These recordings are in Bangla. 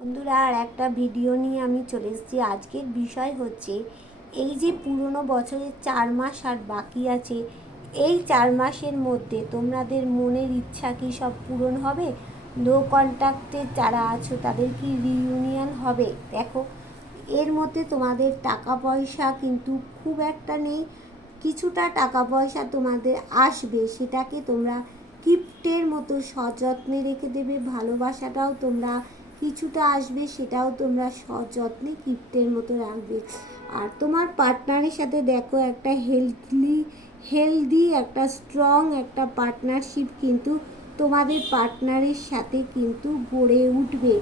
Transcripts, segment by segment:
বন্ধুরা, আর একটা ভিডিও নিয়ে আমি চলে এসেছি। আজকের বিষয় হচ্ছে এই যে পুরনো বছরের 4 মাস আর বাকি আছে, এই 4 মাসের মধ্যে তোমাদের মনের ইচ্ছা কি সব পূরণ হবে? নো কন্ট্যাক্টে যারা আছো তাদের কি রিইউনিয়ন হবে? দেখো, এর মধ্যে তোমাদের টাকা পয়সা কিন্তু খুব একটা নেই। কিছুটা টাকা পয়সা তোমাদের আসবে, সেটাকে তোমরা গিফটের মতো সযত্নে রেখে দেবে। ভালোবাসাটাও তোমরা কিছুটা আসবে, সেটাও তোমরা সযত্নে গিফটের মতো রাখবে। আর তোমার পার্টনারের সাথে দেখো একটা হেলদি একটা স্ট্রং একটা পার্টনারশিপ কিন্তু তোমাদের পার্টনারের সাথে কিন্তু গড়ে উঠবে।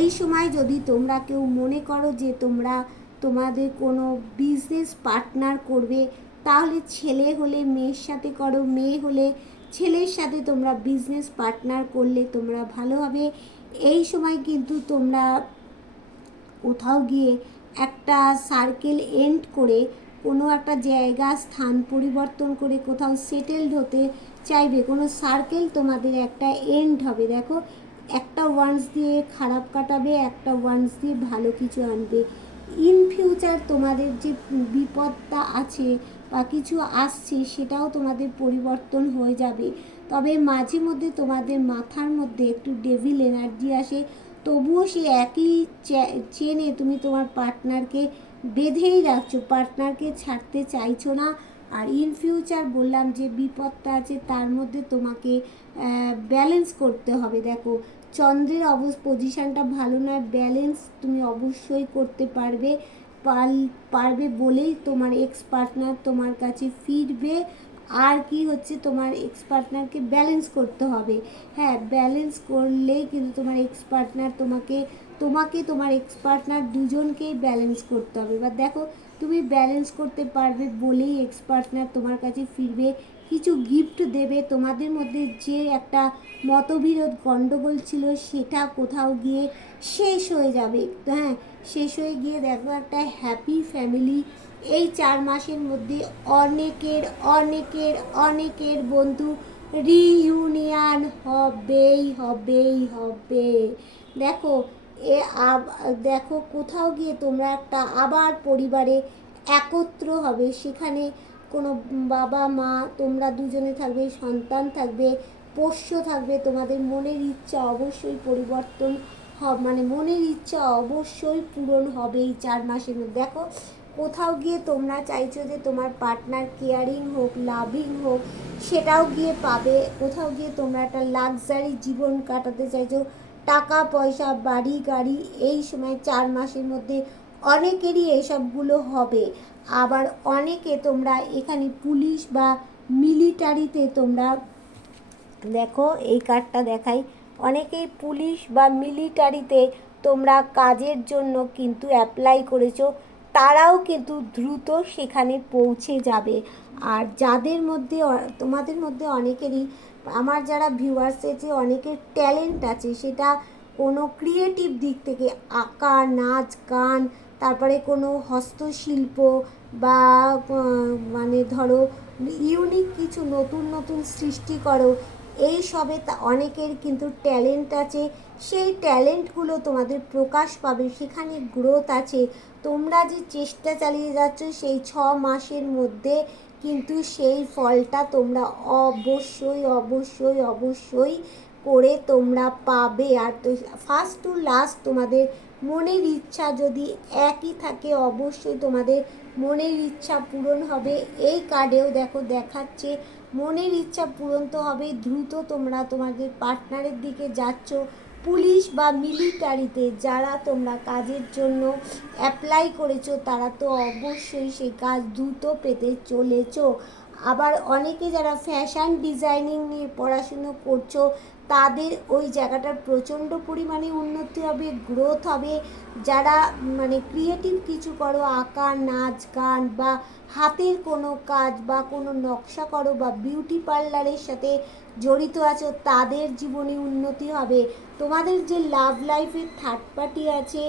এই সময় যদি তোমরা কেউ মনে করো যে তোমরা তোমাদের কোনো বিজনেস পার্টনার করবে, তাহলে ছেলে হলে মেয়ের সাথে করো, মেয়ে হলে ছেলের সাথে তোমরা বিজনেস পার্টনার করলে তোমরা ভালো হবে। এই সময় কিন্তু তোমরা কোথাও গিয়ে একটা সার্কেল এন্ড করে কোনো একটা জায়গা স্থান পরিবর্তন করে কোথাও সেটেলড হতে চাইবে। কোনো সার্কেল তোমাদের একটা এন্ড হবে। দেখো, একটা ওয়ান্স দিয়ে খারাপ কাটাবে, একটা ওয়ান্স দিয়ে ভালো কিছু আনবে। ইন ফিউচার তোমাদের যে বিপদটা আছে বা কিছু আসছে, সেটাও তোমাদের পরিবর্তন হয়ে যাবে। তবে মাঝে মধ্যে তোমাদের মাথার মধ্যে একটু ডেভিল এনার্জি আসে, তবুও সে একই চেনে তুমি তোমার পার্টনারকে বেঁধেই রাখছো, পার্টনারকে ছাড়তে চাইছো না। আর ইন ফিউচার বললাম যে বিপদটা আছে, তার মধ্যে তোমাকে ব্যালেন্স করতে হবে। দেখো, চন্দ্রের পজিশানটা ভালো নয়, ব্যালেন্স তুমি অবশ্যই করতে পারবে বলেই তোমার এক্স পার্টনার তোমার কাছে ফিরবে। আর কি হচ্ছে, তোমার এক্স পার্টনারকে ব্যালেন্স করতে হবে। হ্যাঁ, ব্যালেন্স করলেই কিন্তু তোমার এক্স পার্টনার তোমাকে তোমার এক্স পার্টনার দুজনকেই ব্যালেন্স করতে হবে। এবার দেখো, তুমি ব্যালেন্স করতে পারবে বলেই এক্স পার্টনার তোমার কাছে ফিরবে, কিছু গিফট দেবে। তোমাদের মধ্যে যে একটা মতবিরোধ গণ্ডগোল ছিল, সেটা কোথাও গিয়ে শেষ হয়ে যাবে। হ্যাঁ, শেষ হয়ে গিয়ে দেখো একটা হ্যাপি ফ্যামিলি এই 4 মাসের মধ্যে অনেকের অনেকের অনেকের বন্ধু রিইউনিয়ন হবে। দেখো, দেখো কোথাও গিয়ে তোমরা একটা আবার পরিবারে একত্র হবে। সেখানে কোনো বাবা মা, তোমরা দুজনে থাকবে, সন্তান থাকবে, পোষ্য থাকবে। তোমাদের মনের ইচ্ছা অবশ্যই পরিবর্তন মানে মনের ইচ্ছা অবশ্যই পূরণ হবে এই 4 মাসের মধ্যে। দেখো, কোথাও গিয়ে তোমরা চাইছো যে তোমার পার্টনার কেয়ারিং হোক, লাভিং হোক, সেটাও গিয়ে পাবে। কোথাও গিয়ে তোমরা একটা লাক্সারি জীবন কাটাতে চাইছো, টাকা পয়সা বাড়ি গাড়ি, এই সময় 4 মাসের মধ্যে অনেকেরই এসবগুলো হবে। আবার অনেকে তোমরা এখানে পুলিশ বা মিলিটারিতে তোমরা দেখো, এই কার্ডটা দেখাই, অনেকেই পুলিশ বা মিলিটারিতে তোমরা কাজের জন্য কিন্তু অ্যাপ্লাই করেছো, তারাও কিন্তু দ্রুত সেখানে পৌঁছে যাবে। আর যাদের মধ্যে তোমাদের মধ্যে অনেকেরই, আমার যারা ভিউয়ার্স আছে, অনেকের ট্যালেন্ট আছে, সেটা কোনো ক্রিয়েটিভ দিক থেকে আঁকা, নাচ, গান, তারপরে কোনো হস্তশিল্প বা মানে ধরো ইউনিক কিছু নতুন নতুন সৃষ্টি করো, এই সবে অনেকের কিন্তু ট্যালেন্ট আছে। সেই ট্যালেন্টগুলো তোমাদের প্রকাশ পাবে, সেখানে গ্রোথ আছে। তোমরা যে চেষ্টা চালিয়ে যাচ্ছ, সেই 6 মাসের মধ্যে কিন্তু সেই ফলটা তোমরা অবশ্যই অবশ্যই অবশ্যই করে তোমরা পাবে। আর তো ফার্স্ট টু লাস্ট তোমাদের মনের ইচ্ছা যদি একই থাকে, অবশ্যই তোমাদের মনের ইচ্ছা পূরণ হবে। এই কার্ডেও দেখো দেখাচ্ছে মনের ইচ্ছা পূরণ তো হবে, দ্রুত তোমরা তোমাদের পার্টনারের দিকে যাচ্ছ। পুলিশ বা মিলিটারিতে যারা তোমরা কাজের জন্য অ্যাপ্লাই করেছো, তারা তো অবশ্যই সেই কাজ দ্রুত পেতে চলেছো। আবার অনেকে যারা ফ্যাশন ডিজাইনিং নিয়ে পড়াশুনো করছো, তাদের ওই জায়গাটার প্রচণ্ড পরিমাণে উন্নতি হবে, গ্রোথ হবে। যারা মানে ক্রিয়েটিভ কিছু করো, আঁকা, নাচ, গান বা হাতের কোনো কাজ বা কোনো নকশা করো বা বিউটি পার্লারের সাথে জড়িত আছো, তাদের জীবনে উন্নতি হবে। তোমাদের যে লাভ লাইফের থার্ড পার্টি আছে,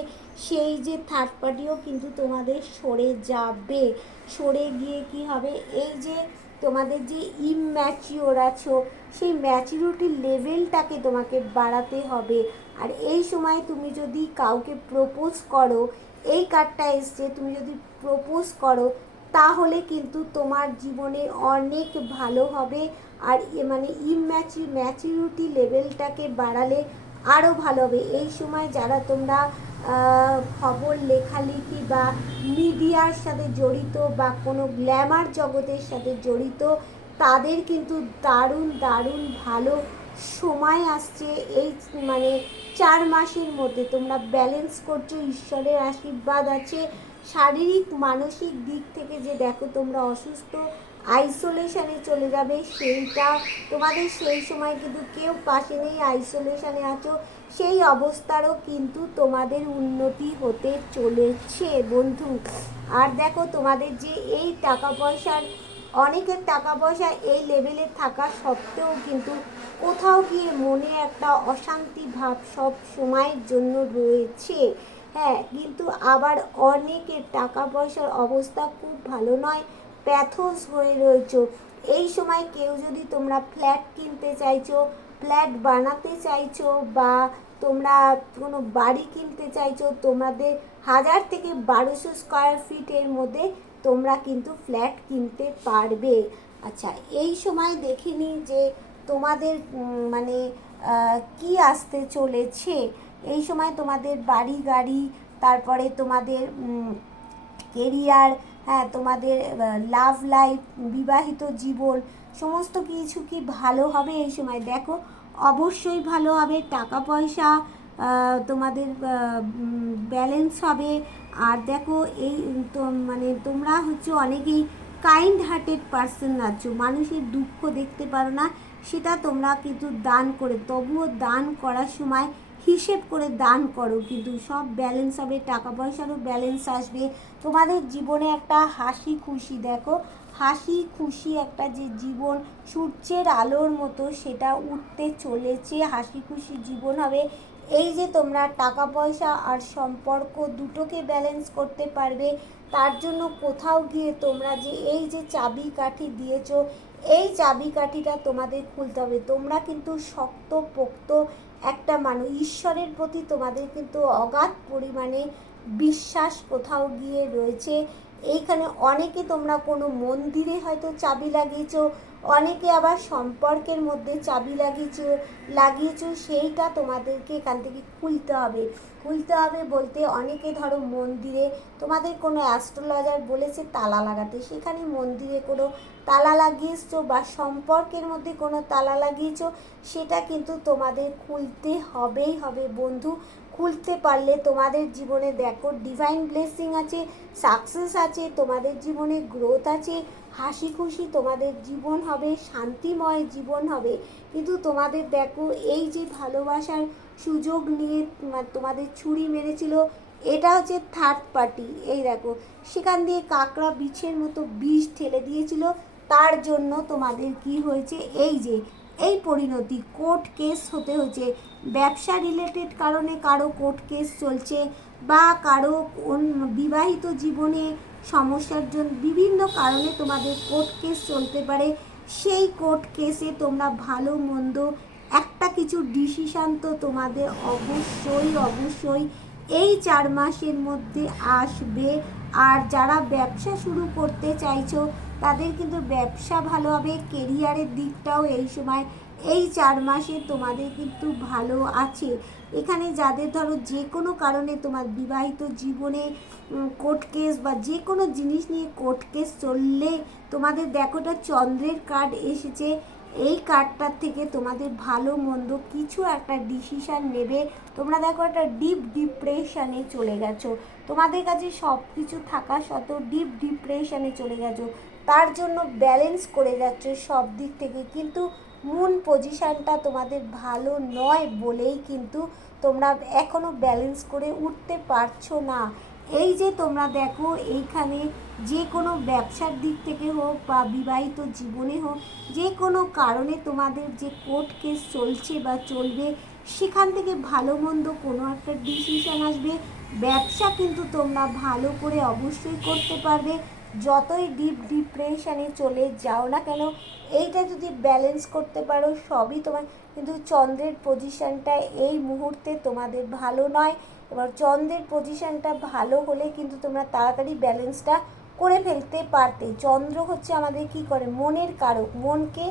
সেই যে থার্ড পার্টিও কিন্তু তোমাদের সরে যাবে। সরে গিয়ে কি হবে, এই যে তোমাদের যে ইম্যাচিওর আছো, সেই ম্যাচিউরিটির লেভেলটাকে তোমাকে বাড়াতে হবে। আর এই সময় তুমি যদি কাউকে প্রপোজ করো, এই কার্ডটা এসছে, তুমি যদি প্রপোজ করো তাহলে কিন্তু তোমার জীবনে অনেক ভালো হবে। আর মানে ম্যাচিউরিটি লেভেলটাকে বাড়ালে আরও ভালো হবে। এই সময় যারা তোমরা খবর লেখালেখি বা মিডিয়ার সাথে জড়িত বা কোনো গ্ল্যামার জগতের সাথে জড়িত, তাদের কিন্তু দারুণ দারুণ ভালো সময় আসছে। এই মানে 4 মাসের মধ্যে তোমরা ব্যালেন্স করছো, ঈশ্বরের আশীর্বাদ আছে। শারীরিক মানসিক দিক থেকে যে দেখো তোমরা অসুস্থ, আইসোলেশনে চলে যাবে, সেইটা তোমাদের সেই সময় কিন্তু কেউ পাশে নেই, আইসোলেশনে আছো, সেই অবস্থারও কিন্তু তোমাদের উন্নতি হতে চলেছে বন্ধু। আর দেখো তোমাদের যে এই টাকা পয়সার, অনেকের টাকা পয়সা এই লেভেলে থাকা সত্ত্বেও কিন্তু কোথাও গিয়ে মনে একটা অশান্তি ভাব সব সময়ের জন্য রয়েছে। হ্যাঁ, কিন্তু আবার অনেকের টাকা পয়সার অবস্থা খুব ভালো নয়, প্যাথোস হয়ে রয়েছে। এই সময় কেউ যদি তোমরা ফ্ল্যাট কিনতে চাইছো, ফ্ল্যাট বানাতে চাইছো, বা তোমরা কোনো বাড়ি কিনতে চাইছো, তোমাদের 1000 থেকে 1200 স্কোয়ার ফিটের মধ্যে তোমরা কিন্তু ফ্ল্যাট কিনতে পারবে। আচ্ছা, এই সময় দেখিনি যে তোমাদের মানে কি আসতে চলেছে। এই সময় তোমাদের বাড়ি গাড়ি, তারপরে তোমাদের কেরিয়ার, হ্যাঁ তোমাদের লাভ লাইফ, বিবাহিত জীবন, সমস্ত কিছু কি ভালো হবে এই সময়? দেখো অবশ্যই ভালো হবে। টাকা পয়সা তোমাদের ব্যালেন্স হবে। আর দেখো এই তো মানে তোমরা হচ্ছে অনেকেই কাইন্ড হার্টেড পারসন আছো, মানুষের দুঃখ দেখতে পারো না, সেটা তোমরা কিন্তু দান করে, তবুও দান করার সময় হিসেব করে দান করো, কিন্তু সব ব্যালেন্স হবে। টাকা পয়সারও ব্যালেন্স আসবে। তোমাদের জীবনে একটা হাসি খুশি, দেখো হাসি খুশি একটা যে জীবন সূর্যের আলোর মতো সেটা উঠতে চলেছে, হাসি খুশি জীবন হবে। এই যে তোমরা টাকা পয়সা আর সম্পর্ক দুটোকে ব্যালেন্স করতে পারবে, তার জন্য কোথাও গিয়ে তোমরা যে এই যে চাবিকাঠি দিয়েছো, এই চাবিকাঠিটা তোমাদের খুলতে হবে। তোমরা কিন্তু শক্তপোক্ত একটা মানুষ, ঈশ্বরের প্রতি তোমাদের কিন্তু অগাধ পরিমাণে বিশ্বাস কোথাও গিয়ে রয়েছে। এইখানে অনেকে তোমরা কোনো মন্দিরে হয়তো চাবি লাগিয়েছো, অনেকে আবার সম্পর্কের মধ্যে চাবি লাগিয়েছো, সেইটা তোমাদেরকে এখান থেকে খুলতে হবে। খুলতে হবে বলতে, অনেকে ধরো মন্দিরে তোমাদের কোনো অ্যাস্ট্রোলজার বলেছে তালা লাগাতে, সেখানে মন্দিরে কোনো তালা লাগিয়েছো বা সম্পর্কের মধ্যে কোনো তালা লাগিয়েছো, সেটা কিন্তু তোমাদের খুলতে হবেই হবে বন্ধু। খুলতে পারলে তোমাদের জীবনে দেখো ডিভাইন ব্লেসিং আছে, সাকসেস আছে, তোমাদের জীবনে গ্রোথ আছে, হাসি খুশি তোমাদের জীবন হবে, শান্তিময় জীবন হবে। কিন্তু তোমাদের দেখো এই যে ভালোবাসার সুযোগ নিয়ে তোমাদের ছুরি মেরেছিল, এটা হচ্ছে থার্ড পার্টি। এই দেখো সেখান দিয়ে কাকড়া বিছের মতো বিষ ঠেলে দিয়েছিল, তার জন্য তোমাদের কি হয়েছে, এই যে এই পরিণতি, কোর্ট কেস হতে হয়েছে। ব্যবসা রিলেটেড কারণে কারো কোর্ট কেস চলছে, বা কারো বিবাহিত জীবনে সমস্যার জন্য বিভিন্ন কারণে তোমাদের কোর্ট কেস চলতে পারে। সেই কোর্ট কেসে তোমরা ভালো মন্দ একটা কিছু ডিসিশান তো তোমাদের অবশ্যই এই 4 মাসের মধ্যে আসবে। আর যারা ব্যবসা শুরু করতে চাইছো তাদের কিন্তু ব্যবসা ভালো হবে, কেরিয়ারের দিকটাও এই সময় এই 4 মাসে তোমাদের কিন্তু ভালো আছে। এখানে যাদের ধরো যে কোনো কারণে তোমার বিবাহিত জীবনে কোর্ট কেস বা যে কোনো জিনিস নিয়ে কোর্ট কেস চললে, তোমাদের দেখোটা চন্দ্রের কার্ড এসেছে, এই কার্ডটার থেকে তোমাদের ভালো মন্দ কিছু একটা ডিসিশান নেবে। তোমরা দেখো একটা ডিপ ডিপ্রেশনে চলে গেছো, তোমাদের কাছে সব কিছু থাকা সত্ত্বেও ডিপ ডিপ্রেশনে চলে গেছো, তার জন্য ব্যালেন্স করে যাচ্ছ সব দিক থেকে, কিন্তু মুন পজিশানটা তোমাদের ভালো নয় বলেই কিন্তু তোমরা এখনও ব্যালেন্স করে উঠতে পারছো না। এই যে তোমরা দেখো এইখানে যে কোনো ব্যবসার দিক থেকে হোক বা বিবাহিত জীবনে হোক, যে কোনো কারণে তোমাদের যে কোর্ট কেস চলছে বা চলবে, সেখান থেকে ভালো মন্দ কোনো একটা ডিসিশান আসবে। ব্যবসা কিন্তু তোমরা ভালো করে অবশ্যই করতে পারবে, যতই ডিপ ডিপ্রেশনে চলে যাও না কেন, এইটা যদি ব্যালেন্স করতে পারো সবই তোমার। কিন্তু চন্দ্রের পজিশানটা এই মুহূর্তে তোমাদের ভালো নয়। এবার চন্দ্রের পজিশানটা ভালো হলে কিন্তু তোমরা তাড়াতাড়ি ব্যালেন্সটা করে ফেলতে পারতে। চন্দ্র হচ্ছে আমাদের কি করে, মনের কারক, মনকে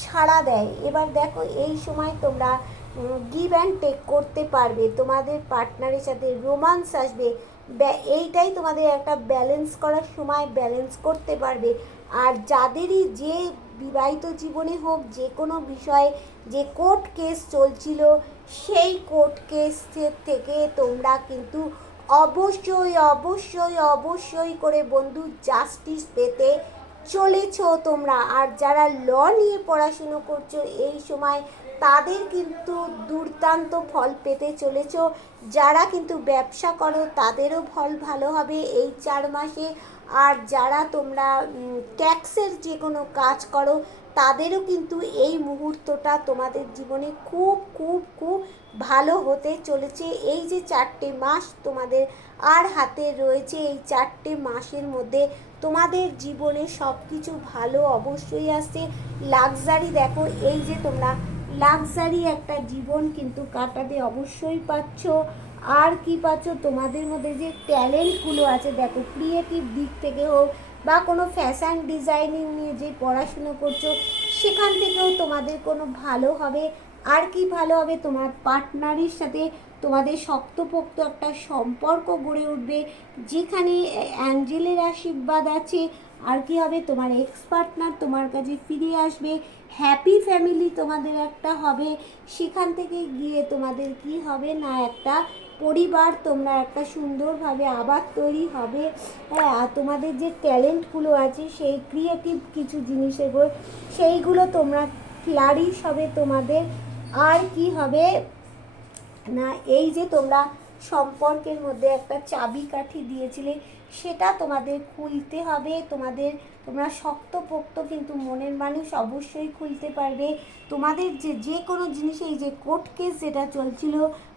সাড়া দেয়। এবার দেখো এই সময় তোমরা গিভ অ্যান্ড টেক করতে পারবে, তোমাদের পার্টনারের সাথে রোমান্স আসবে, এইটাই তোমাদের একটা ব্যালেন্স করার সময় ব্যালেন্স করতে পারবে। আর যাদেরই যে বিবাহিত জীবনে হোক, যে কোনো বিষয়ে যে কোর্ট কেস চলছিল, সেই কোর্ট কেসের থেকে তোমরা কিন্তু অবশ্যই অবশ্যই অবশ্যই করে বন্ধু জাস্টিস পেতে চলেছ তোমরা। আর যারা ল নিয়ে পড়াশুনো করছো এই সময়, তাদের কিন্তু দুর্দান্ত ফল পেতে চলেছ। যারা কিন্তু ব্যবসা করো তাদেরও ফল ভালো হবে এই 4 মাসে। আর যারা তোমরা ট্যাক্সের যে কোনো কাজ করো তাদেরও কিন্তু এই মুহূর্তটা তোমাদের জীবনে খুব খুব খুব ভালো হতে চলেছে। এই যে 4টে মাস তোমাদের আর হাতে রয়েছে, এই 4টে মাসের মধ্যে তোমাদের জীবনে সব কিছু ভালো অবশ্যই আসছে। লাক্সারি দেখো, এই যে তোমরা লাক্সারি একটা জীবন কিন্তু কাটাতে অবশ্যই পাচ্ছ। আর কি পাচ্ছ, তোমাদের মধ্যে যে ট্যালেন্টগুলো আছে দেখো, ক্রিয়েটিভ দিক থেকে হোক বা কোনো ফ্যাশন ডিজাইনিং নিয়ে যে পড়াশুনো করছো সেখান থেকেও তোমাদের কোনো ভালো হবে। আর কি ভালো হবে, তোমার পার্টনারের সাথে তোমাদের শক্তপোক্ত একটা সম্পর্ক গড়ে উঠবে, যেখানে অ্যাঞ্জেলের আশীর্বাদ আছে। আর কি হবে, তোমার এক্স পার্টনার তোমার কাছে ফিরে আসবে, হ্যাপি ফ্যামিলি তোমাদের একটা হবে। সেখান থেকে গিয়ে তোমাদের কি হবে না, একটা পরিবার তোমরা একটা সুন্দরভাবে আবার তৈরি হবে। আর তোমাদের যে ট্যালেন্টগুলো আছে সেই ক্রিয়েটিভ কিছু জিনিসের সেইগুলো তোমরা ফ্লারিশ হবে তোমাদের। আর কি হবে না, এই যে তোমরা সম্পর্কের মধ্যে একটা চাবিকাঠি দিয়েছিলে সেটা তোমাদের খুলতে হবে। তোমরা শক্তপোক্ত কিন্তু মনের মানুষ অবশ্যই খুলতে পারবে। তোমাদের যে কোনো জিনিসে এই যে কোর্ট কেস যেটা চলছিল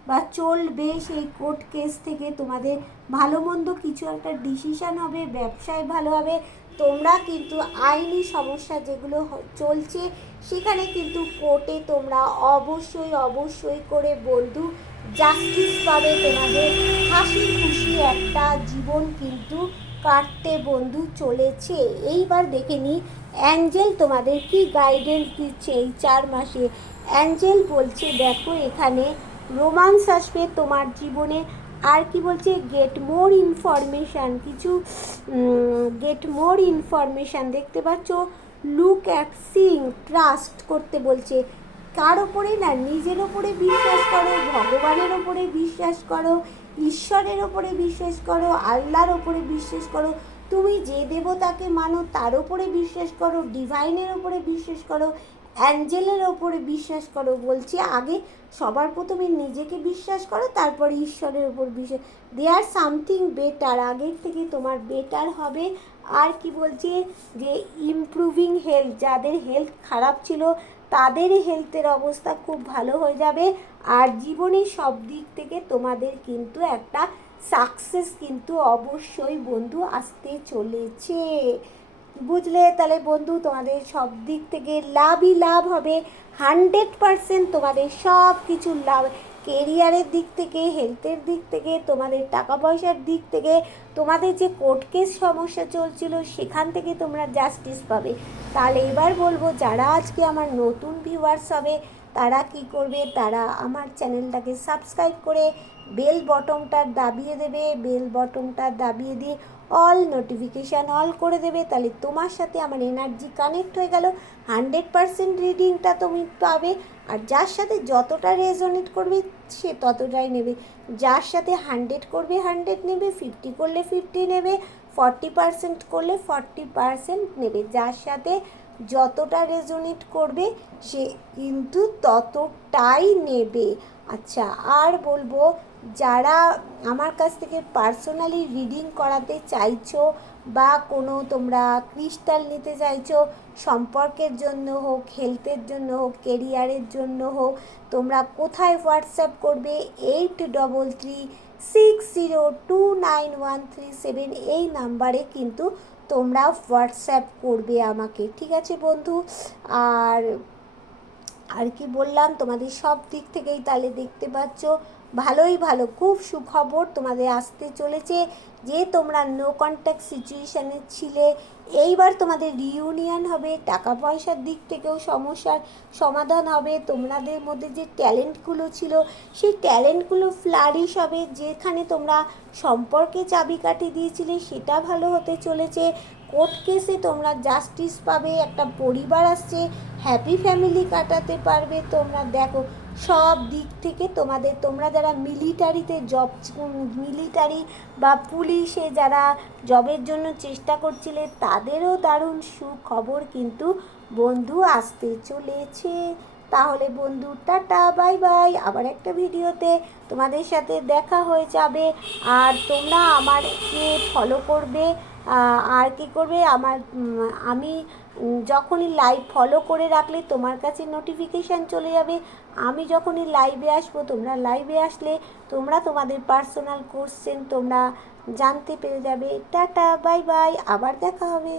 বা চলবে, সেই কোর্ট কেস থেকে তোমাদের ভালো মন্দ কিছু একটা ডিসিশান হবে, ব্যবসায় ভালো হবে। তোমরা কিন্তু আইনি সমস্যা যেগুলো চলছে সেখানে কিন্তু কোর্টে তোমরা অবশ্যই অবশ্যই করে বন্ধু জাস্টিস পাবে। তোমাদের হাসি খুশি একটা জীবন কিন্তু কাটতে বন্ধু চলেছে। এইবার দেখে নিই অ্যাঞ্জেল তোমাদের কি গাইডেন্স দিচ্ছে এই 4 মাসে। অ্যাঞ্জেল বলছে দেখো, এখানে রোমান্স আসবে তোমার জীবনে। আর কি বলছে, গেট মোর ইনফরমেশান, কিছু গেট মোর ইনফরমেশান দেখতে পাচ্ছ। লুক অ্যাট সিং, ট্রাস্ট করতে বলছে। কার ওপরে না, নিজের ওপরে বিশ্বাস করো, ভগবানের ওপরে বিশ্বাস করো, ঈশ্বরের ওপরে বিশ্বাস করো, আল্লাহর ওপরে বিশ্বাস করো। তুমি যে দেবতাকে মানো তার ওপরে বিশ্বাস করো, ডিভাইনের ওপরে বিশ্বাস করো, অ্যাঞ্জেলের ওপরে বিশ্বাস করো। বলছি আগে সবার প্রথমে নিজেকে বিশ্বাস করো, তারপরে ঈশ্বরের ওপর বিশ্বাস। দেয়ার সামথিং বেটার, আগের থেকে তোমার বেটার হবে। আর কি বলছে যে ইমপ্রুভিং হেলথ, যাদের হেলথ খারাপ ছিল তাদের হেলথের অবস্থা খুব ভালো হয়ে যাবে। আর জীবনের সব দিক থেকে তোমাদের কিন্তু একটা সাকসেস কিন্তু অবশ্যই বন্ধু আসতে চলেছে, বুঝলে? তাহলে বন্ধু তোমাদের সব দিক থেকে লাভই লাভ হবে, 100% তোমাদের সব কিছু লাভ। কেরিয়ারের দিক থেকে, হেলথের দিক থেকে, তোমাদের টাকা পয়সার দিক থেকে, তোমাদের যে কোর্ট কেস সমস্যা চলছিল সেখান থেকে তোমরা জাস্টিস পাবে। তাহলে এবার বলবো, যারা আজকে আমার নতুন ভিউয়ার্স হবে তারা কি করবে, তারা আমার চ্যানেলটাকে সাবস্ক্রাইব করে বেল বটনটা দাবিয়ে দেবে। বেল বটনটা দাবিয়ে দিয়ে অল নোটিফিকেশান অল করে দেবে। তাহলে তোমার সাথে আমার এনার্জি কানেক্ট হয়ে গেল, 100% রিডিংটা তুমি পাবে। আর যার সাথে যতটা রেজোনেট করবে সে ততটাই নেবে। যার সাথে 100 করবে 100 নেবে, 50 করলে 50 নেবে, 40% করলে 40% নেবে। যার সাথে যতটা রেজোনেট করবে সে কিন্তু ততটাই নেবে। আচ্ছা, আর বলবো, যারা আমার কাছ থেকে পার্সোনালি রিডিং করাতে চাইছো বা কোনো তোমরা ক্রিস্টাল নিতে চাইছো, সম্পর্কের জন্য হোক, হেলথের জন্য হোক, কেরিয়ারের জন্য হোক, তোমরা কোথায় হোয়াটসঅ্যাপ করবে, 8336029137 এই নাম্বারে কিন্তু তোমরা হোয়াটসঅ্যাপ করবে আমাকে, ঠিক আছে বন্ধু? আর আর কি বললাম, তোমাদের সব দিক থেকেই তাহলে দেখতে পাচ্ছ ভালোই ভালো, খুব সুখবর তোমাদের আসতে চলেছে যে তোমরা নো কন্ট্যাক্ট সিচুয়েশানে ছিলে, এইবার তোমাদের রিইউনিয়ন হবে, টাকা পয়সার দিক থেকেও সমস্যার সমাধান হবে, তোমাদের মধ্যে যে ট্যালেন্টগুলো ছিল সেই ট্যালেন্টগুলো ফ্লারিশ হবে, যেখানে তোমরা সম্পর্কে চাবিকাঠি দিয়েছিলে সেটা ভালো হতে চলেছে, কোর্ট কেসে তোমরা জাস্টিস পাবে, একটা পরিবার আসছে, হ্যাপি ফ্যামিলি কাটাতে পারবে তোমরা। দেখো সব দিক থেকে তোমরা যারা মিলিটারিতে জব, মিলিটারি বা পুলিশে যারা জবের জন্য চেষ্টা করছিলে তাদেরও দারুণ সুখবর কিন্তু বন্ধু আসতে চলেছে। তাহলে বন্ধু টাটা বাই বাই, আবার একটা ভিডিওতে তোমাদের সাথে দেখা হয়ে যাবে। আর তোমরা আমাকে ফলো করবে, আর কি করবে, আমি যখনই লাইভ ফলো করে রাখলে তোমার কাছে নোটিফিকেশান চলে যাবে, আমি যখনই লাইভে আসবো, তোমরা লাইভে আসলে তোমরা তোমাদের পার্সোনাল কোশ্চেন তোমরা জানতে পেরে যাবে। টাটা বাই বাই, আবার দেখা হবে।